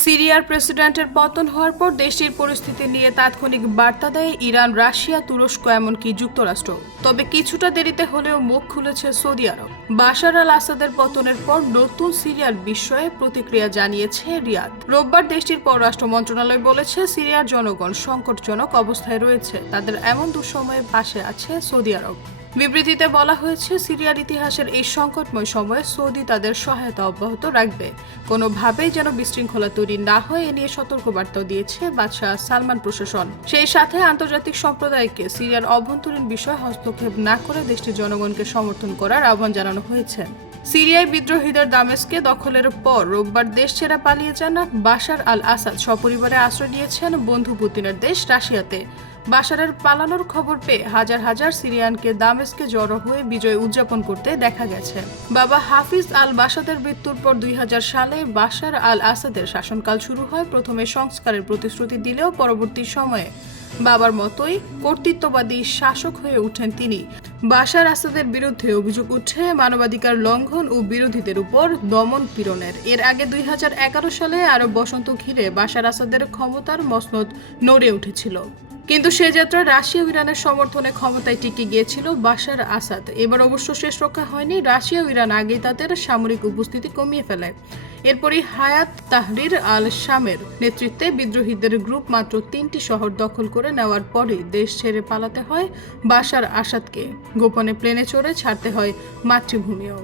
সিরিয়ার প্রেসিডেন্টের পতন হওয়ার পর দেশটির পরিস্থিতি নিয়ে তাৎক্ষণিক বার্তা দেয় ইরান, রাশিয়া, তুরস্ক এমনকি যুক্তরাষ্ট্র। তবে কিছুটা দেরিতে হলেও মুখ খুলেছে সৌদি আরব। বাশার আল আসাদের পতনের পর নতুন সিরিয়ার বিষয়ে প্রতিক্রিয়া জানিয়েছে রিয়াদ। রোববার দেশটির পররাষ্ট্র মন্ত্রণালয় বলেছে, সিরিয়ার জনগণ সংকটজনক অবস্থায় রয়েছে। তাদের এমন দুঃসময়ে পাশে আছে সৌদি আরব। বিবৃতিতে বলা হয়েছে, সিরিয়ার ইতিহাসের এই সংকটময় সময়ে সৌদি তাদের সহায়তা অব্যাহত রাখবে। কোনোভাবেই যেন বিশৃঙ্খলা তৈরি না হয়, এ নিয়ে সতর্কবার্তাও দিয়েছে বাদশাহ সালমান প্রশাসন। সেই সাথে আন্তর্জাতিক সম্প্রদায়কে সিরিয়ার অভ্যন্তরীণ বিষয় হস্তক্ষেপ না করে দেশটির জনগণকে সমর্থন করার আহ্বান জানানো হয়েছে। সিরিয়ায় বিদ্রোহীদের দামেস্কে দখলের পর রোববার দেশ ছেড়ে পালিয়ে যান বাশার আল আসাদ সপরিবারে আশ্রয় নিয়েছেন বন্ধু পুতিনের দেশ রাশিয়াতে। বাশারের পালানোর খবর পেয়ে হাজার হাজার সিরিয়ানকে দামেস্কে জড়ো হয়ে বিজয় উদযাপন করতে দেখা গেছে। বাবা হাফিজ আল বাসাদের মৃত্যুর পর দুই হাজার সালে বাশার আল আসাদের শাসনকাল শুরু হয়। প্রথমে সংস্কারের প্রতিশ্রুতি দিলেও পরবর্তী সময়ে বাবার মতোই কর্তৃত্ববাদী শাসক হয়ে ওঠেন তিনি। বাশার আসাদের বিরুদ্ধে অভিযোগ উঠে মানবাধিকার লঙ্ঘন ও বিরোধীদের উপর দমন পীড়নের। এর আগে দুই হাজার এগারো সালে আরব বসন্ত ঘিরে বাশার আসাদের ক্ষমতার মসনদ নড়ে উঠেছিল। কিন্তু সে যাত্রা রাশিয়া ইরানের সমর্থনে ক্ষমতায় টিকে গিয়েছিল বাশার আসাদ। এবার অবশ্য শেষ রক্ষা হয়নি, রাশিয়া ইরান আগেই তাদের সামরিক উপস্থিতি কমিয়ে ফেলে। এরপরই হায়াত তাহরির আল শামের নেতৃত্বে বিদ্রোহীদের গ্রুপ মাত্র তিনটি শহর দখল করে নেওয়ার পরে দেশ ছেড়ে পালাতে হয় বাশার আসাদকে। গোপনে প্লেনে চড়ে ছাড়তে হয় মাতৃভূমিও।